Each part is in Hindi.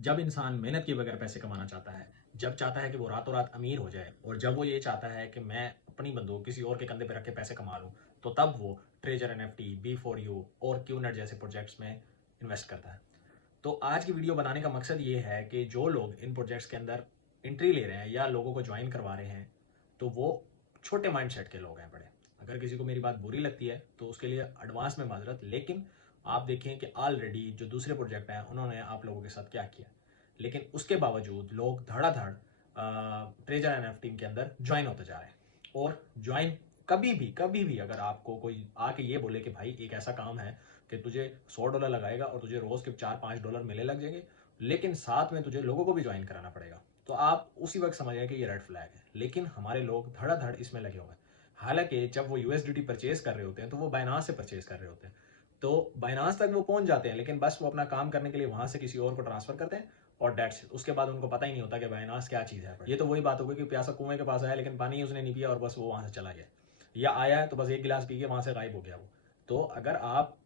जब इंसान मेहनत के बगैर पैसे कमाना चाहता है, जब चाहता है कि वो रातों रात अमीर हो जाए और जब वो ये चाहता है कि मैं अपनी बंदूक किसी और के कंधे पे रख के पैसे कमा लूँ, तो तब वो treasure NFT, B for you और क्यूनेट जैसे प्रोजेक्ट्स में इन्वेस्ट करता है। तो आज की वीडियो बनाने का मकसद ये है कि जो लोग इन प्रोजेक्ट्स के अंदर एंट्री ले रहे हैं या लोगों को ज्वाइन करवा रहे हैं, तो वो छोटे माइंडसेट के लोग हैं बड़े। अगर किसी को मेरी बात बुरी लगती है तो उसके लिए एडवांस में माजरत, लेकिन आप देखें कि ऑलरेडी जो दूसरे प्रोजेक्ट हैं उन्होंने आप लोगों के साथ क्या किया, लेकिन उसके बावजूद लोग धड़ाधड़ ट्रेजर एनएफटी के अंदर ज्वाइन होते जा रहे हैं। और ज्वाइन कभी भी अगर आपको कोई आके ये बोले कि भाई एक ऐसा काम है कि तुझे $100 लगाएगा और तुझे रोज के $4-5 मिले लग जाएंगे, लेकिन साथ में तुझे लोगों को भी ज्वाइन कराना पड़ेगा, तो आप उसी वक्त समझिए कि ये रेड फ्लैग है। लेकिन हमारे लोग धड़ाधड़ इसमें लगे हुए हैं। हालांकि जब वो यूएसडीटी परचेज कर रहे होते हैं तो वो बाइनांस से परचेज कर रहे होते हैं, तो बाइनांस तक वो पहुंच जाते हैं, लेकिन बस वो अपना काम करने के लिए वहां से किसी और को ट्रांसफर करते हैं और डेट्स उसके बाद उनको पता ही नहीं होता कि बाइनांस क्या चीज़ है। ये तो वही बात हो गई कि प्यासा कुएं के पास आया लेकिन पानी उसने नहीं पिया और बस वो वहां से चला गया, या आया है तो बस एक गिलास पी के वहां से गायब हो गया वो। तो अगर आप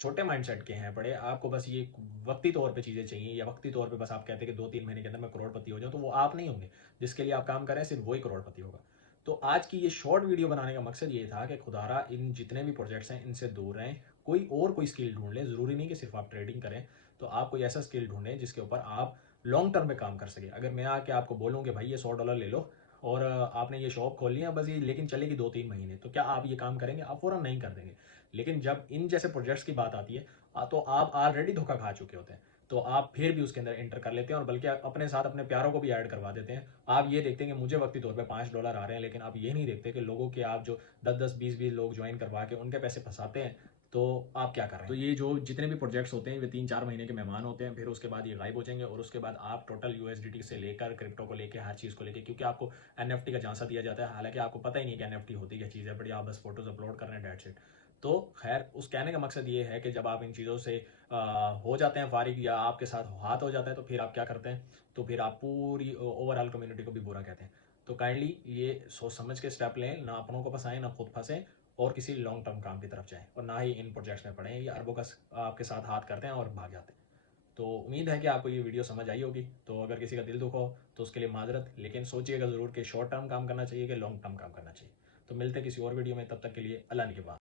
छोटे माइंडसेट के हैं बड़े, आपको बस ये वक्ती तौर पे चीज़ें चाहिए या वक्ती तौर पे बस आप कहते हैं कि 2-3 महीने के अंदर मैं करोड़पति हो जाऊं, तो वो आप नहीं होंगे। जिसके लिए आप काम कर रहे हैं सिर्फ वही करोड़पति होगा। तो आज की ये शॉर्ट वीडियो बनाने का मकसद ये था कि खुदारा इन जितने भी प्रोजेक्ट्स हैं इनसे दूर रहें, कोई स्किल ढूंढ लें। ज़रूरी नहीं कि सिर्फ आप ट्रेडिंग करें, तो आप कोई ऐसा स्किल ढूंढें जिसके ऊपर आप लॉन्ग टर्म में काम कर सके। अगर मैं आके आपको बोलूँ कि भाई ये $100 ले लो और आपने ये शॉप खोल लिया बस, ये लेकिन चलेगी 2-3 महीने, तो क्या आप ये काम करेंगे? आप फौरन नहीं कर देंगे। लेकिन जब इन जैसे प्रोजेक्ट्स की बात आती है तो आप ऑलरेडी धोखा खा चुके होते हैं, तो आप फिर भी उसके अंदर एंटर कर लेते हैं और बल्कि अपने साथ अपने प्यारों को भी ऐड करवा देते हैं। आप ये देखते हैं कि मुझे वक्ती तौर पे $5 आ रहे हैं, लेकिन आप ये नहीं देखते कि लोगों के आप जो 10-10 20-20 लोग ज्वाइन करवा के उनके पैसे फंसाते हैं, तो आप क्या कर रहे हैं? तो ये जो जितने भी प्रोजेक्ट्स होते हैं वे 3-4 महीने के मेहमान होते हैं, फिर उसके बाद ये गायब हो जाएंगे और उसके बाद आप टोटल यूएसडीटी से लेकर क्रिप्टो को लेकर हर चीज़ को लेकर, क्योंकि आपको एनएफटी का झांसा दिया जाता है, हालांकि आपको पता ही नहीं कि एनएफटी होती क्या चीज़ है, बड़ी आप बस फोटोज अपलोड कर रहे हैं, डेट्स इट। तो खैर उस कहने का मकसद ये है कि जब आप इन चीज़ों से हो जाते हैं फारिग या आपके साथ हाथ हो जाता है, तो फिर आप क्या करते हैं? तो फिर आप पूरी ओवरऑल कम्युनिटी को भी बुरा कहते हैं। तो काइंडली ये सोच समझ के स्टेप लें, ना अपनों को फंसाएं ना खुद फंसें, और किसी लॉन्ग टर्म काम की तरफ जाएं और ना ही इन प्रोजेक्ट्स में पड़ें। ये अरबों का आपके साथ हाथ करते हैं और भाग जाते हैं। तो उम्मीद है कि आपको ये वीडियो समझ आई होगी। तो अगर किसी का दिल दुख हो तो उसके लिए माजरत, लेकिन सोचिएगा ज़रूर कि शॉर्ट टर्म काम करना चाहिए कि लॉन्ग टर्म काम करना चाहिए। तो मिलते हैं किसी और वीडियो में, तब तक के लिए अल्लाह निगहबान।